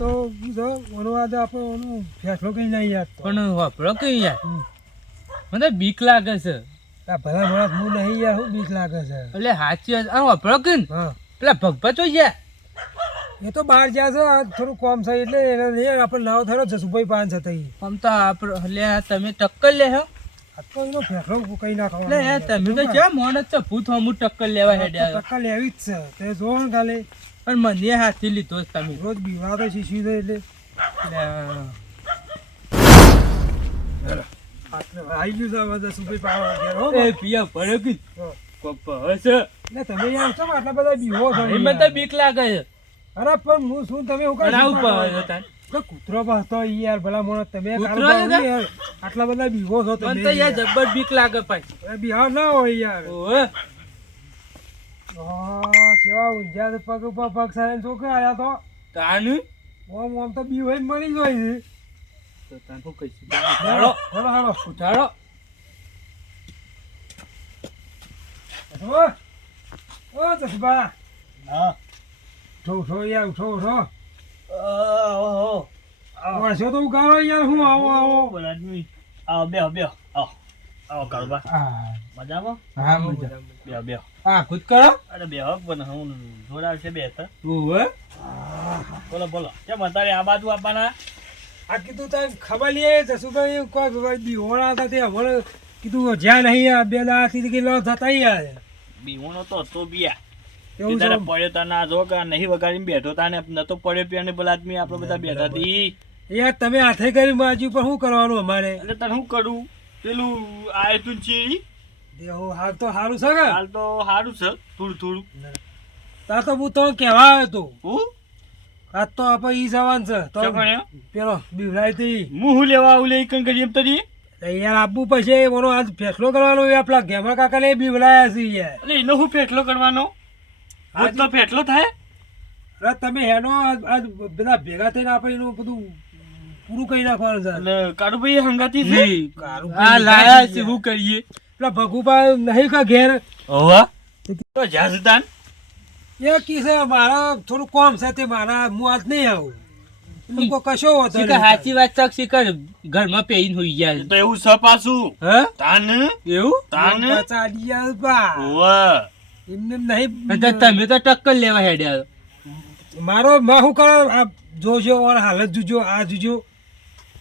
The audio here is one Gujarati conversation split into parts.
તો ઓનો આદે આપણે ઓનો ફેસલો કઈ નહીં યાર પણ વાપરો કે યાર. મને બીક લાગે છે. આ ભલા માણસ હું નહીં યાર શું બીક લાગે છે. એટલે હાચી વાત આ વાપરો કે હા. પેલા ભગભા તો જાય એ તો બહાર જ્યાં છે આ થોડું કોમ છે એટલે એને આપણે નાવ થયો જસુભાઈ પાન છે તઈ. આમ તો આપણે એટલે તમે ટક્કર લે હો. આ તો એનો કઈ તમે તો જ્યાં મોણ જ. છે ભૂત હું ટક્કર લેવા હેડ્યા ટક્કર લેવી જ છે. તે જો ને કાલે પણ મને હાથી લીધો તમે. રોજ બીવાતો શીશી છે એટલે. આવી ગયું પાવા એ પિયા કે? તમે યાર કેમ આટલા બધા બીવો છો એમાં તો બીક લાગે છે. અરે પણ હું શું તમે હું તાન. કૂતરો બસતો યાર ભલા મોણસ તમે આટલા બધા બીવો છો તમે તો યાર. યાર. જબ્બર બીક લાગે ભાઈ બિહાર ના હોય યાર. ઓહ, સેવા તો પગ ઉપર પગ સારીને છોકરા આવ્યા તો. તાનું? ઓમ ઓમ તો બી હોય મરી છે. તો તાન શું કહીશું? ઉઠાડો. હાલો હાલો ઉઠાડો. ઓ જસબા હા. ઉઠો ઉઠો યાર ઉઠો ઉઠો. ઓહો વર્ષો તો ઉગાડો યાર હું આવો આવો. બોલા આવો બે બે આવો. આવો કાળબા. મજામાં? હા મજા. બે બે હા ખુદ કરો? અરે બે હક બને હું જોડા છે બે હતા. ઓહે બોલો બોલો. કેમ અત્યારે આ બાજુ આપવાના? આ કીધું તને ખબર લઈએ જસુભાઈ કોઈ બીહોણા હતા તે હમણાં કીધું જ્યાં નહીં બે દાથી કિલો જતા યાર બિહોણો તો હતો બિયા. પડ્યો તા ના જો કે નહીં વગાડીને બેઠો તા ને નતો પડ્યો ને પેલા આદમી આપણે બધા બેઠા હતી યાર તમે હાથે કરી બાજુ પર શું કરવાનું અમારે? એટલે તને શું કરું? પેલું આય છે દેહો હાલ તો સારું છે કે? હાલ તો સારું છે થોડું થોડું. તા તો હું તો કહેવા આવ્યો તો. હું? આજ તો આપણે ઈ જવાન છે. તો પેલો બીવરાય તી હું હું લેવા આવું લે કણ કરી એમ તરી યાર આપવું પછી એનો આજ ફેસલો કરવાનો એ આપણા કાકા ને બીવરાયા છે યાર. એટલે એનો હું ફેટલો કરવાનો? આજ તો ફેટલો થાય? અરે તમે હેનો આજ આજ બધા ભેગા થઈને આપણે એનું બધું પૂરું કરી નાખવાનું છે. એટલે કાળુભાઈ હંગાતી છે? આ લાયા છે. શું કરીએ. એટલે ભગુભા નહીં કા ઘેર. ઓવા તો જાસદાન એ કી છે મારા થોડું કોમ છે તે મારા હું આજ નહીં આવું. કશો હોતો શીખર સાચી વાત છે શીખર ઘરમાં પેઈન હોઈ ગયા તો એવું છે પાછું? હે? તાન? એવું? તાન? ચાલી બા. ઓવા એમને નહીં તમે તો ટક્કર લેવા હેડ્યા મારો માં હું કરો આ જોજો ઓર હાલત જોજો આ જોજો.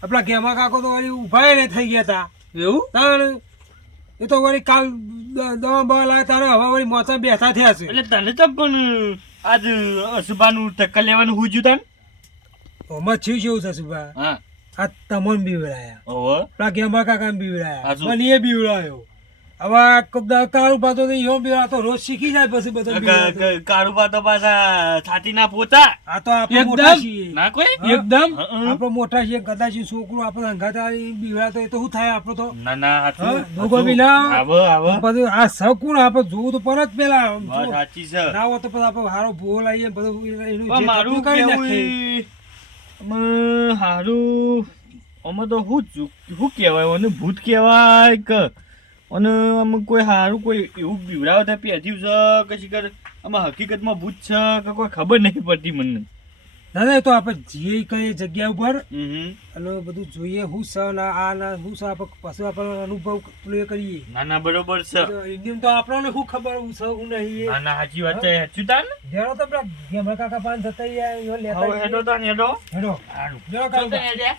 આપણા ગેમા કાકો તો વળી ઊભા ને થઈ ગયા તા. એવું? તાણ એ તો વળી કાલ દવા બવા લાવે તારે હવે વળી મોચા બેઠા થયા છે. એટલે તને તો પણ આજ અસુબાનું ટક્કર લેવાનું હુજ્યું તાન? ઓમાં છે જેવું છે સુભા હા. આ તમોન બીવડાયા. ઓવા આપણા ગેમા કાકા બીવડાયા. મને એ બીવડાયો. હવે કારુબા તો યો કાળું તો રોજ શીખી જાય પછી બધો કારુબા તો પાછા છાતીના પોતા આ તો આપણે. મોટા છીએ. ના કોઈ? એકદમ? આપણે મોટા છીએ કદાચ છોકરો આપણે અંગાતા બીવડા તો એ તો શું થાય આપણો તો? ના ના ભોગો હાચું. આવો. આવો બધું આ સકુણ આપણે જોવું તો પરત પેલા. સાચી છે. ના હોય તો પછી આપણે હારો ભૂલ આવીએ બધું એનું મારું કરી અમે હારું. અમે તો હું શું કહેવાય ભૂત કહેવાય કે અને આમ કોઈ હારું કોઈ એવું બીવડાવે તો પહેર્યું છે કે શીખર આમાં હકીકતમાં ભૂત છે કે કોઈ ખબર નહીં પડતી મને. ના ના એ તો આપણે જે કઈ જગ્યા ઉપર. હમ. અને બધું જોઈએ હું સ ના આ ના હું સ આપણે પછી આપણે અનુભવ પ્લે કરીએ. ના ના બરોબર છે. એકદમ તો આપણને શું ખબર હું સ હું નહીં ના ના સાચી વાત છે. સાચું તાન? જેનો તો પેલા ગેમર કાકા પાન જતા હેડો તાન હેડો. હેડો. હારું. જેનો કાકા.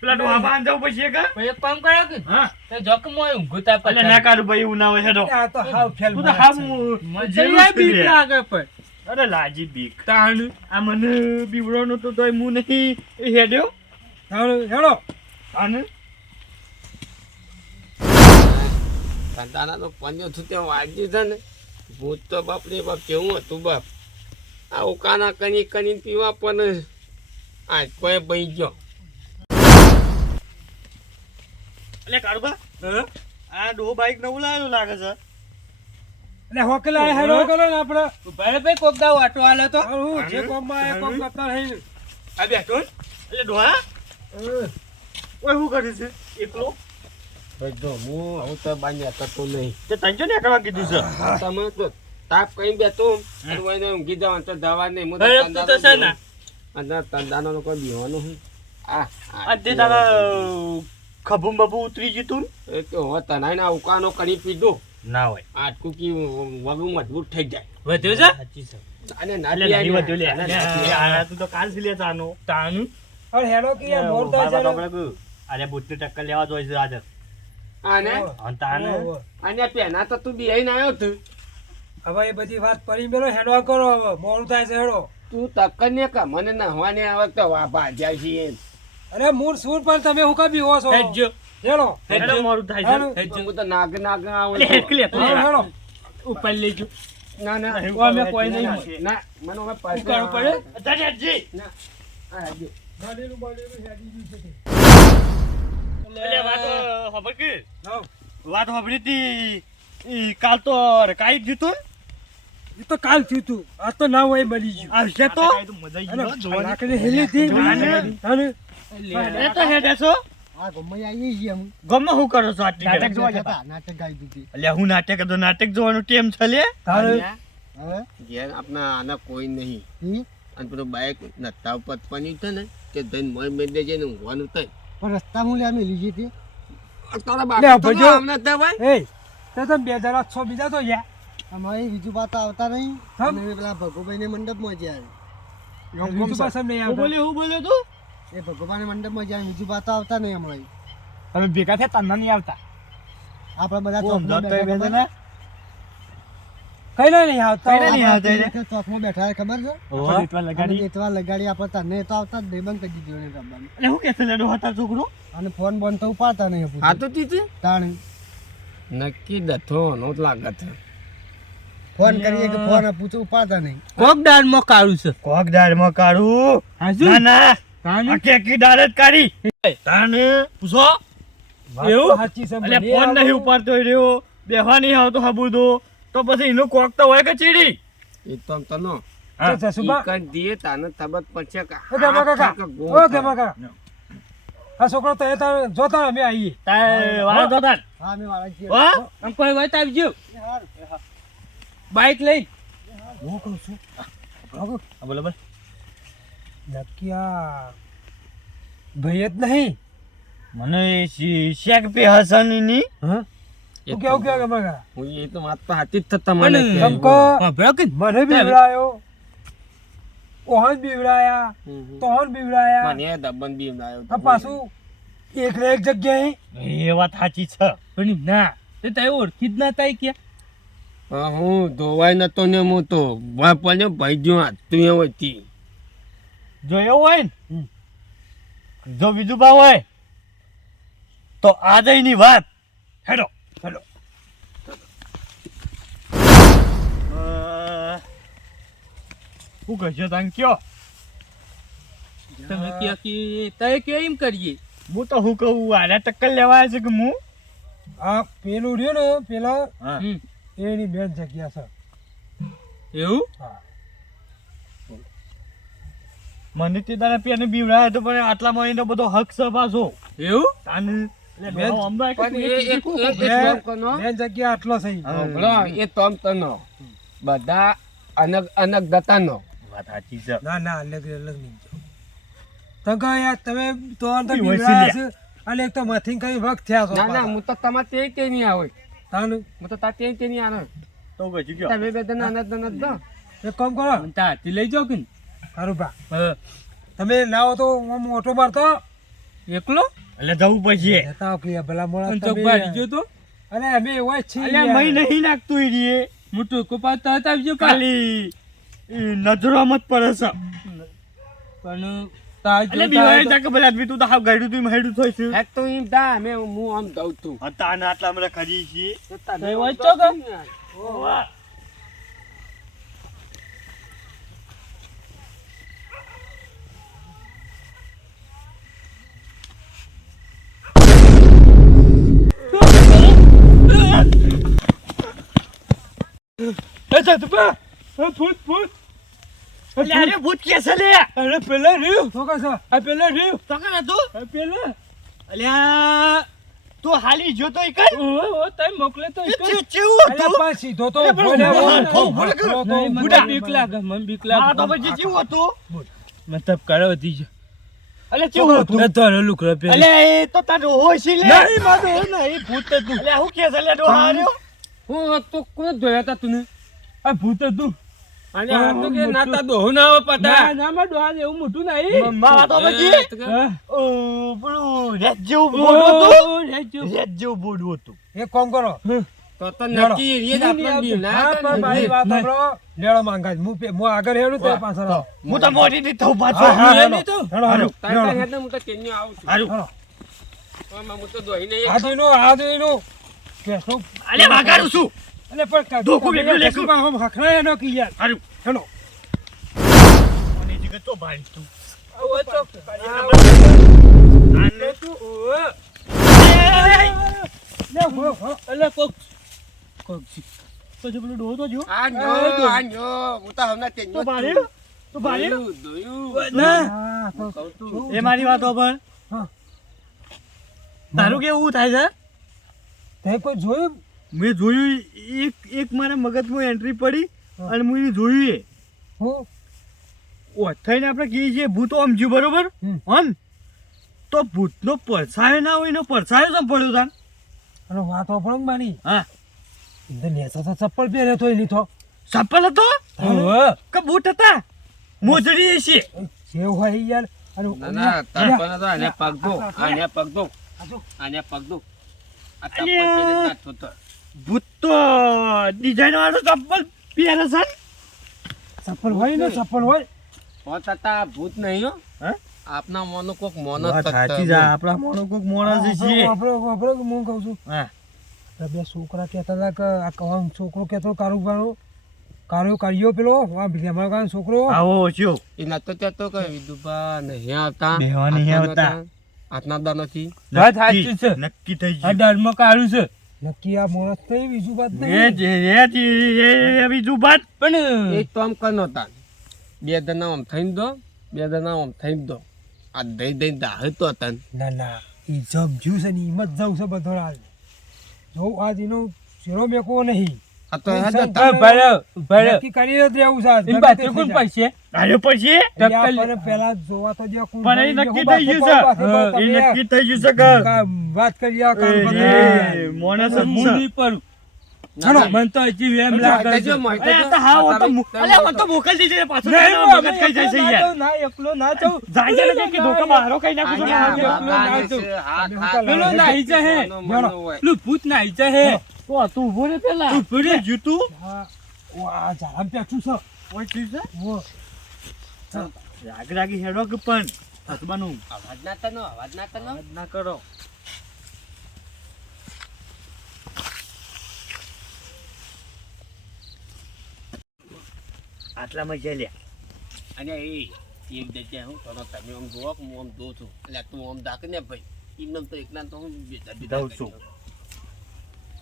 પેલા ડોહા જવું પછી કે એક કામ કરો કે? હા. તો ઊંઘતા ના કાઢું ભાઈ એવું ના હોય હેડો. આ તો હાવ ફેલ તું તો હાવ છે. મુ- જેવી જેવું જ બીક લાગે પણ. અરે લાજી બીક. તાણ. આ મને બીવડો તો તોય હું નહીં. હેડ્યો. હેડો હેડો. આને ધંધાના તો પંજો છૂટ્યા વાગી છે ને. ભૂત તો બાપ રે બાપ કેવું હતું બાપ? આ ઉકાના કની કની પીવા પણ આ કોઈ ભાઈ ગયો. એટલે કાળુબા આ ડો બાઈક નવું લાવ્યું લાગે છે. એટલે હોકેલા હેડો. કરો ને આપણે ભાઈ ભાઈ કોક દાવ આટો આલે તો. હું જે કોમમાં એ કોમ કરતા નહીં આ બેઠો એટલે ડોહા ઓય હું કરી છે? એકલો? ભાઈ હું હું તો બાંધ્યા કરતો નહીં. તે તંજો ને કરવા કીધું છે? તમે તો તાપ કઈ બેઠો અને કોઈને ઊંઘી જવાનું તો દવા નહીં હું તો તો છે ને. અને તંદાનો કોઈ બીવાનું હું આ. આ તે તારા ખભું બબુ ઉતરી જતું એ તો હવે તનાઈને આ ઉકાનો કરી પીધું. ના હોય. આટકું કી વગુ મજબૂત થઈ જાય. વધ્યો છે? સાચી છે. અને ના એટલે પીવાય નહીં ને. વધ્યો લે. ના, ના. આ તું તો કાલ લે તાનો તાનું. અરે હેડો કે યાર મોર તો છે અરે બુટની ટક્કર લેવા જોઈ છે આજે. આને? અને તાને. અને પેના તો તું બેહીને આવ્યો તું. હવે એ બધી વાત પડી મેલો હેડવા કરો હવે. મોડું થાય છે હેડો. તું તક્કર ને કા મને નહવાને આવે તો વાપા જાય છે એમ. અરે મૂળ સૂર પણ તમે હું કાપી હો છો? હેડજો. હેલો હેડો મોડું થાય છે. હેડો. હેડજો. હું તો નાગ નાગ આવું અલે હેડ કે લે તું હેડો, જરા. ઉપર લેજો ના ના. હું અમે કોઈ નહીં. ના, મને હવે પાછું ઉકાળવું પડે? દાદાજી ના આ હાજો. બનેલું બનેલું હેડી ગયું છે તે. વાત ખબર કે? લાવ. વાત ખબરી હતી કાલ તો કાઈ જ જીતું એ તો કાલ થયું તું આ તો ના હોય મળી ગયું. આવશે તો? અને લાકડી હેલી હતી. જોવાની. તો હેડે છો? આ ગમે આવીએ છીએ અમે. ગમે હું કરો છો આટલી નાટક જોવા જતા નાટક ગાઈ દીધી. અલ્યા હું નાટક હતો નાટક જોવાનું ટેમ છે લે. હવે ઘેર આપણા આના કોઈ નહીં. અને પેલું બાઈક નત્તા ઉપર પની છે ને તે ધન મોય મેં દેજે ને ઊંઘવાનું થાય. પણ રસ્તા હું લે મેલી જતી તારા બાપ તો આમને હતા ભાઈ. એ તો બે જણા છો બીજા તો યા અમારે બીજું પાતા આવતા નહીં. પેલા ભગુભાઈ ને મંડપમાં જ્યાં. બોલ્યો હું બોલ્યો તું? એ ભગવાન મંડપમાં જ્યાં બીજું પાતા આવતા નહીં હમણાં તમે ભેગા થયા તમને નહીં આવતા? આપણે બધા ચોકમાં? કઈ નહીં આવતા? કઈ નહીં આવતા આપણે ચોકમાં બેઠા હોય ખબર છે? ઓહો. લગાડી. બેટવા લગાડી આપણે તને તો આવતા જ નહીં બંધ કરી દીધું એને રમવાનું એટલે હું કે છે લેડો હતા છોકરો? અને ફોન બંધ તો ઉપાડતા નહીં હા તો તીથી તાણી. નક્કી દથો નો લાગત ફોન કરીએ કે ફોન પૂછું ઉપાડતા નહીં. કોક દાળમાં કાળું છે. કોક દાળમાં કાઢું હાજુ ના ના. તાનું? આખી કે દાળ કાઢી. તાને? પૂછો. એવું? સાચી છે એટલે ફોન. નહીં ઉપાડતો રહ્યો. બેહવા નહીં આવતો હબુદો તો. પછી એનું કોક તો હોય કે ચીડી? એ તો તનો કાકા. કાકા. છોકરો તો જોતા અમે આવીએ બાઈક લઈ હું કહું છું? હા, આ ભાઈ જ નહીં. મને શી- શેક પે હસની ની હા? એ હું કેવું બગા હું એ તો વાત તો સાચી જ થતા મને. તમકો મને બીવડાયો. ઓહન બીવડાયા. તોહન બીવડાયા. મને દબન બી તો આ એક એકને એક જગ્યાએ. એ વાત સાચી છે. પણ ના તે તારે ઓળખી જ ના તાઈ કે. હા, હું ધોવાય નતો ને હું તો ભાઈ જો તું એ હતી જો એવું હોય ને જો બીજું ભાવ હોય તો આજની વાત. હેડો હેડો. શું કહેશો તમે કયો તમે કે કે તારે કે એમ કરીએ? હું તો હું કહું આને ટક્કર લેવા છે કે હું? આ પેલું રહ્યું ને પેલા હા. એની બેન જગ્યા છે. એવું? હા. મને તે દાડા પેને બીવડાયો તો પણ આટલા મહિનો બધો હક છે પાછો. એવું? તાને તું બધા અનગ અનગ દતાનો વાત સાચી છે. ના ના અલગ અલગ નહીં તો. યાર તમે તો ઈ બીવડાયા છે. અને એક તો માથી કઈ વખત થયા છો ના ના હું તો તમારે તે તે નહીં આવે તાનું હું તો તા તે તે નહીં આવે તો કહેજો ગયો. તમે બે તને અનગ અનગ દો એક કામ કરો. તારથી લઈ જાઓ કે? સારું તમે લાવો તો આમ ઓટો મારતો. એકલો? એટલે જવું પછી જતા કે ભલા મોડા અને તમે- ગયો તો? અરે અમે એવા છીએ અલ્યા મહી નહીં નાખતું ઈડીએ મોટું કોપાતા હતા બીજો ખાલી નજરો મત પડે છે. પણ બીવાય તા કે ભલા તું તો હાવ ગાડ્યું તું હેડું છે. તો એમ થા અમે હું આમ દઉં છું. હતા ને આટલા મને ખરી છીએ. તો. વાહ. એ ચાલ તું બા. એ ફૂટ ફૂટ એ અલ્યા અરે ભૂત કે છે લે? અરે પેલા રહ્યું. તો છો? આ પેલા રહ્યું. તો કે તું? આ પેલા. અલ્યા તું હાલી જો તો ઈ કઈ ઓહો, ઓહો, તઈ મોકલે તો ઈ કર. ચે- ચેવું હતું? પણ સીધો તો બોલ્યા કર. તો નહીં, મને બીક લાગે મને તો પછી ચેવું હતું? મતલબ કરે વધી છે અલે કેવું હતું? તો હલો લુકડો પે અલે એ તો તાર હોય છે લે. નહીં મારું નહીં ભૂત તું. અલે હું કે છે લે ડો હાર્યો હું તો કોણ જોયા તા તું આ ભૂત હતું અને આ તો કે નાતા દોહ ના આવે પતા ના માં ડોહા એવું મોટું નહીં મમ્મા તો પછી એ તો ઓ પેલું રેત જેવું બોડું હતું ઓ, રે જો. જેવું બોડું હતું એ કોમ કરો તો તો નક્કી જ આપણે બી ના. મારી વાત સાંભળો. લેળો માંગા હું હું આગળ હેડું તો પાછળ. હું તો મોટી થી થઉં પાછો હા. તો. હેડો, હેડો, તારે હેડને હું તો કેન્યો આવું છું. હેડો. આમાં હું તો દોહીને એક- આ જોઈનો, આ જોઈનો. કેસો- અલે વાગાડું છું અલે પણ ધોકું બેઠું લેખું. માં હમ હખરાય એનો કી યાર. હારું હેલો અને જગત તો ભાઈ તું ઓ તો. આને તું, ઓ લે, હો હો અલે કોક કોક જી. જો પેલો ડો તો જો આ ન્યો, આ ન્યો. હું તો હમણાં કેન્યો તો જ તો દોયું. ના તો-. એ મારી વાતો પર હા. તારું કેવું થાય છે તે કોઈ જોયું મેં જોયું એક એક મારા મગજમાં એન્ટ્રી પડી અને મેં જોયું એ. હું? ઓ થઈને આપણે કહીએ છીએ ભૂત ઓમ જ્યું બરોબર? હમ. તો ભૂતનો પરછાયો ના હોય એનો પરછાયો તો પડ્યો તાન? અને વાત વાપરો માની. હા. તો નેસા તો ચપ્પલ પહેર્યો તો એ લીધો ચપ્પલ હતો? કે બૂટ હતા? મોજડી છે. જે હોય યાર. અને ના, ચપ્પલ હતો. આને પગ દો. આને પગ દો. આને પગ દો. આ ચપ્પલ નાચતો હતો. ભૂત તો ડિઝાઇન વાળું ચપ્પલ પહેરે છે ચપ્પલ હોય ને ચપ્પલ હોય. હોત હતા ભૂત નહીં હો. હે? આપના મોનો કોક મોનો સાચી જા આપણા મોનો કોક મોણા છે છીએ આપણો વાપરો હું કહું છું. હા? બે છોકરા કહેતા હતા કે આ કવાન છોકરો કહેતો ભાણો કારો કર્યો પેલો આ ભીમાનો કાનો છોકરો. આવો છો એ નતો કહેતો કે વિદુભા નહીં આવતા. બેહવા નહીં આવતા. આટના આટલા દા નથી. વાત સાચી છે. નક્કી થઈ આ ગયું કાળું છે. નક્કી આ મોણસ થઈ બીજું વાત એ નહીં. બીજું બાત પણ એક તો આમ કનો તા બે દના આમ થઈને દો બે દના આમ થઈને દો. આ દઈ દઈ દાહે તો તન ના. ના ઈ જબ જ્યુ છે ને ઈ મત જવું છે બધો હાલ. જો આજ એનો શેરો મેકવો નહીં. આ તો જ રહેવું છે આજ. એમ નક્કી પાછું થઈ કોણ જાય. આયો પછી એટલે પહેલા જોવા તો દે કોણ પણ એ નક્કી થઈ ગયું છે એ નક્કી થઈ ગયું છે કે વાત કરી આ કામ એ, મોણસ જ હું છે. નહીં પડું ચલો. મને તો હજી એમ લાગે છે અરે, તો હા, આ તો મુ- અરે, તો મોકલી દીધી પાછું નહીં, તારા હું મગજ ખાઈ જાય છે ના યાર. ના એકલો ના જાઉં. જાય છે કે ધોકા મારો કઈ નાખું છું ને આયા આજે. બાબાને હા, પેલો નાહી જાય હે. મોનો મોનો હોય. પેલું ભૂત નાહી જાય હે તો તું ઊભો રે પેલા ઊભો રે. જૂતું હા. ઓ, આ ઝાડમ પેઠું છે. ઓય ઠીક છે ઓ, રાગ રાગી હેડો કે પણ હસબાનું અવાજ ના તનો, અવાજ ના તનો. ના કરો આટલામાં જઈ લે અને એ એક જગ્યાએ હું કરો તમે આમ કે હું આમ જોઉં છું એટલે તું આમ દાખ ને ભાઈ એમને તો એકલા તો હું બીજા બીજા છું.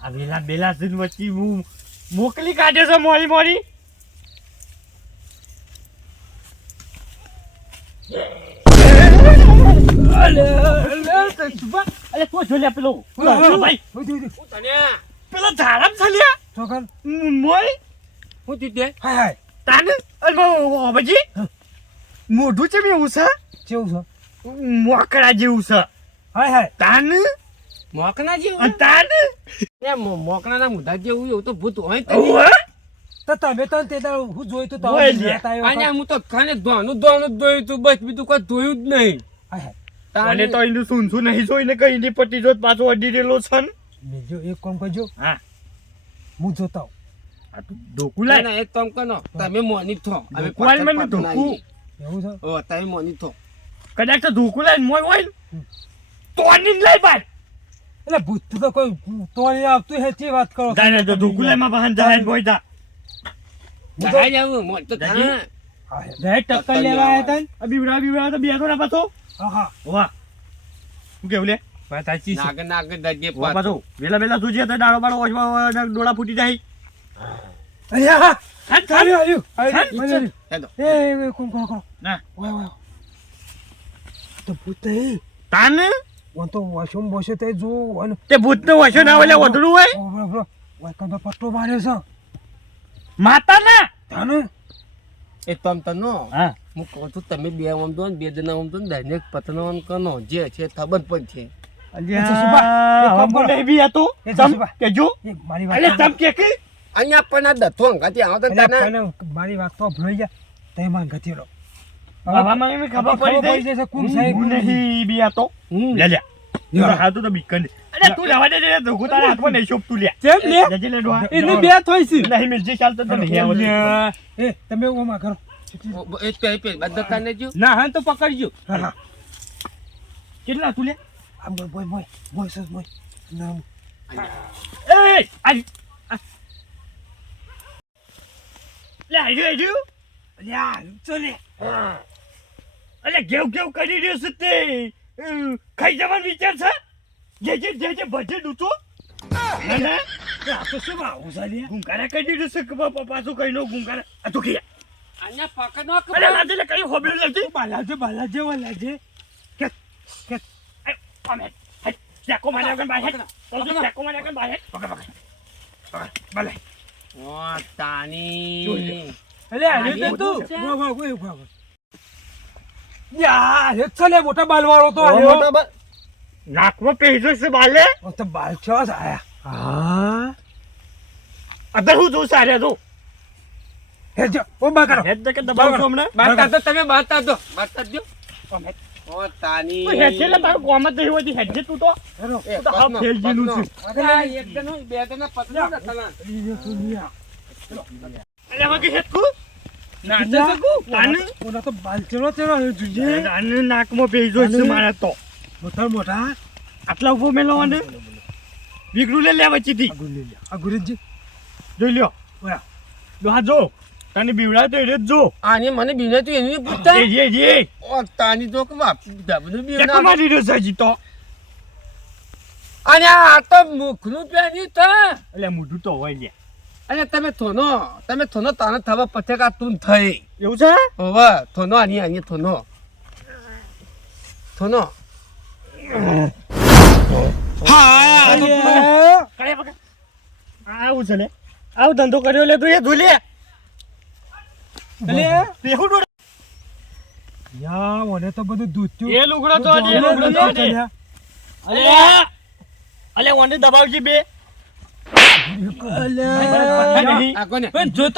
આ વેલા બેલા સુન વચ્ચે હું મોકલી કાઢ્યો છે મોરી મોરી. અરે જોલ્યા પેલો? પેલો ભાઈ? ઉધી, ઉધી. હું તને ધારામ ચાલ્યા છોકર, મોય હું દીધે હાય હાય. તાને અરે બાબાજી મોઢું છે મેં છે? કેવું છે. મોકળા જેવું છે. હાય હાય. તાન મોકરા જેવું તાન એ મો- મોકનાના મુઢા જેવું એવું તો ભૂત હોય જ તો તમે તો તે હું જોયું તું તમે અને. હું ખાને ધોવાનું ધોવાનું જ ધોયું તું બસ બીજું કોઈ ધોયું જ નહીં. હાય. તો એનું શું નહીં જોઈને કઈ પટ્ટી જોત પાછો અડી રેલો છે ને? મેજો એક કામ કરજો. હા. હું જોતા આવું. આ તો ધોકું લાય. ના, એક કામ કરો તમે મોની થો. અમે ધોકું મને પાછળ પાછળ ધોકું. એવું છે? ઓ તમે મોની થો. કદાચ તો ધોકું લાય મોય હોય તો જ લાય બાય એટલે ભૂત તો કોઈ તો નહીં આવતું હેચી વાત કરો દાને તો ધોકું લાયમાં બહાન જાય બોય દા જહાજ આવું મોન તો દાદી? હા. હા જાય ટક્કર લેવા આયા તન અબી આ બીવડા બીવડા તો બે તો ના પાછો. હા હા. વાહ શું કેવું લે? વાત સાચી છે. નાગ નાગ દજે પાછો. પાછો. વેલા વેલા સુજે તો ડાળો બાળો ઓછવા ડોળા ફૂટી જાય. અરે હા હાથ આયુ આવ્યું હા? એ કોણ કોણ કોણ? ના. વાહ વાહ તો ભૂત તાન? ઓન તો વોશરૂમ બોશે તે જો અને તે ભૂત નો વશો ના ઓલે વધડું હોય? વાયકન તો પટ્ટો માર્યો છે. માતા ના તાનું? એ તમ તનો હા. હું કહું છું તમે બે આમ દો ને બે જણા આમ દો ને દૈનિક પતનો આમ કનો જે છે ખબર પણ છે. મારી વાત તો તો ભૂલાઈ ગયા. તમે માન ગતિ લો હવે મને એમ ખબર પડી પડી જશે કોણ સાહેબ હું નહીં. બી હતો હમ. લે લે. તું તો બીકન અરે તું રહેવા દે રે ધોકો તારા હાથમાં નહીં શોભતું લે. કેમ લે? લેજે લે ડોહા. એને બે થોઈ છે. નહીં મિલજે ચાલ તો નહીં આવડે. એ તમે ઓમાં કરો. એ પે પે બધા જો ના હા તો પકડજો. હા હા. કેટલા તું લે? આ સસ મોય ના એ આજ આ. લે આજો ચલે અલે ઘેવ ઘેવ કરી રહ્યો છે તે. ખાઈ જવાનો વિચાર છે? જે જે જે જે બજેટ ના આ તો શું આવું છે ગુંકારા કરી દીધું છે કે બાપા પાછું કઈ નો ગુંકારા આ તો કે અહીંયા પકડનો અરે લાજે કઈ હોબી લાજે બાલાજે બાલાજે વાલાજે અમે હે ચાકો માર્યા બહાર. હેડ તો ચાકો માર્યા વગર બહાર. પકડ પકડ. પકડ ભલે. ઓ તાની. અલ્યા હજુ તો તું. વાહ વાહ વાહ વાહ યા એક ચલે મોટા તો આલ્યો. નાકમાં પેજો છે બાલે. તો બાલ છો આયા હા. અદર હું જોઉં સારે તો હે ઓ બા કરો હેડ કે દબાવ છું હમણાં? બાતા તો તમે બાતા દો બાતા દો. ઓ તાની. તું હેડ લે તારું કોમ જ નહીં હોતી તું તો એ તો હાવ ફેલ જેનું છે. અરે એક જણો, બે જણા પતનો ને તને. અલી તો નિયા અલે વાગે હેડ તું? નાકમાં પેજો છે મારા તો. મોટા મોટા. આટલા ઊભો અને વિગડું લે લે વચ્ચેથી. આ ગુરીજી જોઈ લ્યો. ડોહા જો તને બીવડાવે તો એટલે જ આની મને બીને તું એની પૂછતા જે જે ઓ તાની તો કે બાપ ડબલું બી ચક્કર મારી રહ્યો છે હજી તો. અને આ તો મુખનું પહેર્યું તો. એટલે મોઢું તો હોય અને તમે થોનો તમે થોનો તાને થવા પછે તું થઈ. એવું છે? હોવે થોનો આની આની થોનો. થોનો. આવું છે ને આવું ધંધો કર્યો લે તું એ ધોઈ લે અલ્યા રેહું ડોળ. યા મને તો બધું દૂધ થયું એ લુગડો તો એ લુગડો તો. અલે અલે ઓને દબાવજી બે. પણ જો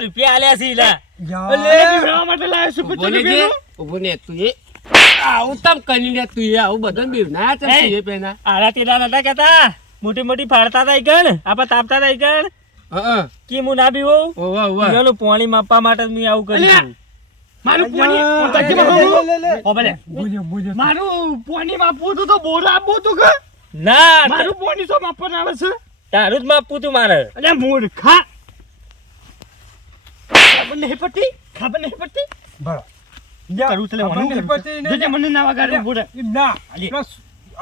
રૂપિયા આલ્યા છે ને તું આવું તમ કરી લે તું આવું બધું બીવ ના તમ પેલા? સીએ પેના આલા તેલા નતા કહેતા, મોટી મોટી ફાડતા થાય ગણ આપણે તાપતા થાય ગણ કે હું ના બીવો ઈયોનું પોણી માપવા માટે મેં આવું કર્યું છું. મારું પોણી મારું પોણી માપવું હતું તો બોર આપવું હતું કે? ના મારું પોણી શું માપવાનું આવે છે. તારું જ માપવું તું મારે. અરે મૂર્ખા. ખબર નહીં પડતી? ખબર નહીં પડતી? બરાબર કરું છે મને નહીં પડતી. મને ના વગાડે ના. પ્લસ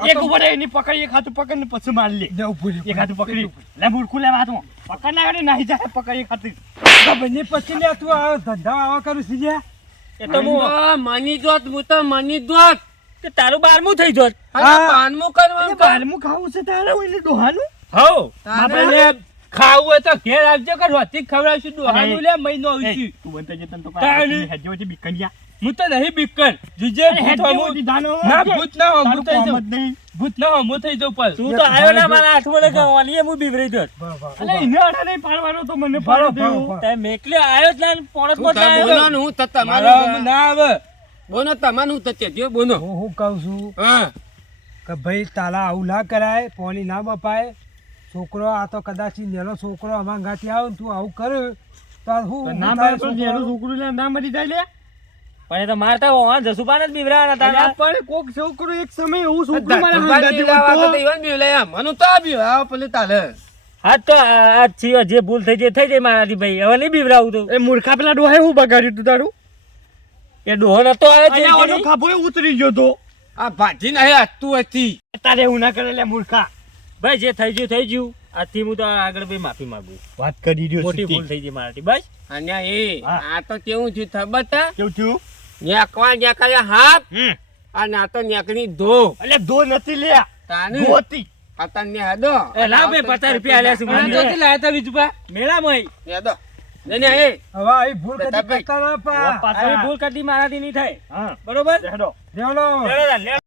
એક ઉપર એની પકડી એક હાથું પકડીને પછી મારી લે. જા ઊભું એક હાથું પકડી. લે મૂર્ખું લે હાથમાં. પકડ ના કરી નાહી જાય પકડી એક હાથું. ખબર નહીં પછી લે તું આ ધંધા આવા કરું છું એ તો હું મની જોત હું તો મની જોત કે તારું બારમું થઈ જોત. પાનમું કરવાનું કર. બારમું ખાવું છે તારે ઓલે ડોહાનું હો? આપણે ખાવું હોય તો ઘેર આવજો કે રોતી ખવડાવશું ડોહાનું લે મહિનો આવશું. તું બનતા જતન તો વચ્ચે બીકણિયા. હું તો નહીં બીકન જીજે ભૂત હમું-. ના ભૂત ના હમું તારું થઈ જાઉં. ભૂત ના હમું થઈ જાઉં પણ તું તો આવ્યો ના મારા હાથમાં લગાવવાની એ હું બીવરી દોત. અલે એને અડા નહીં પાડવાનો તો મને પાડો દેવો. તે મેકલે આવ્યો જ ના ને પોણો તું પોત તાર આવ્યો બોલો હું તો મારા તમારું ના આવે. બોલો તમારું તો તે જો હું હું કહું છું હા. કે ભાઈ તાલા આવું ના કરાય પોલી ના બપાય. છોકરો આ તો કદાચ નેલો છોકરો અમારા ગાંઠી આવે તું આવું કર. તો હું ના શું તો? છોકરું ના મરી જાય લે. પણ એ તો મારતા હોવા જસુપાન જ બીવરાવાના તારા. પણ કોક છોકરો એક સમય એવું છોકરું મારા હાથ વળતો. તો? ઈવન બીવડાયા. મનુ તો આ પેલી તાલે. હા તો આ છીઓ જે ભૂલ થઈ જે થઈ જાય મારાથી ભાઈ. હવે નહીં બીવરાવું તો. એ મૂર્ખા પેલા ડોહે હું બગાડ્યું તું તારું? એ ડોહો નતો આવ્યો છે ઓલો ખાભો ઉતરી ગયો તો. આ ભાજી નહીં હતું હતી. તારે હું ના કરેલા મૂર્ખા. ભાઈ જે થઈ ગયું થઈ ગયું. આજથી હું તો આગળ ભાઈ માફી માંગુ. વાત કરી રહ્યો મોટી ભૂલ થઈ ગઈ મારાથી. બસ. અને એ આ તો કેવું થયું ખબર તા? કેવું થયું? નેકવા નેકવા હાપ આ ના તો નેકની ધો. એટલે ધો નથી લ્યા તાની. ગોતી પતન ને હદો એ લા બે પચાસ રૂપિયા લે છે મને. ચોથી લાયા તા બીજું મેળામાં. હદો જઈને એ. હવે આવી ભૂલ કદી. કરતા ના પા. આ ભૂલ કદી મારાથી નહીં થાય. બરોબર? હેડો. તાન, લેવડો.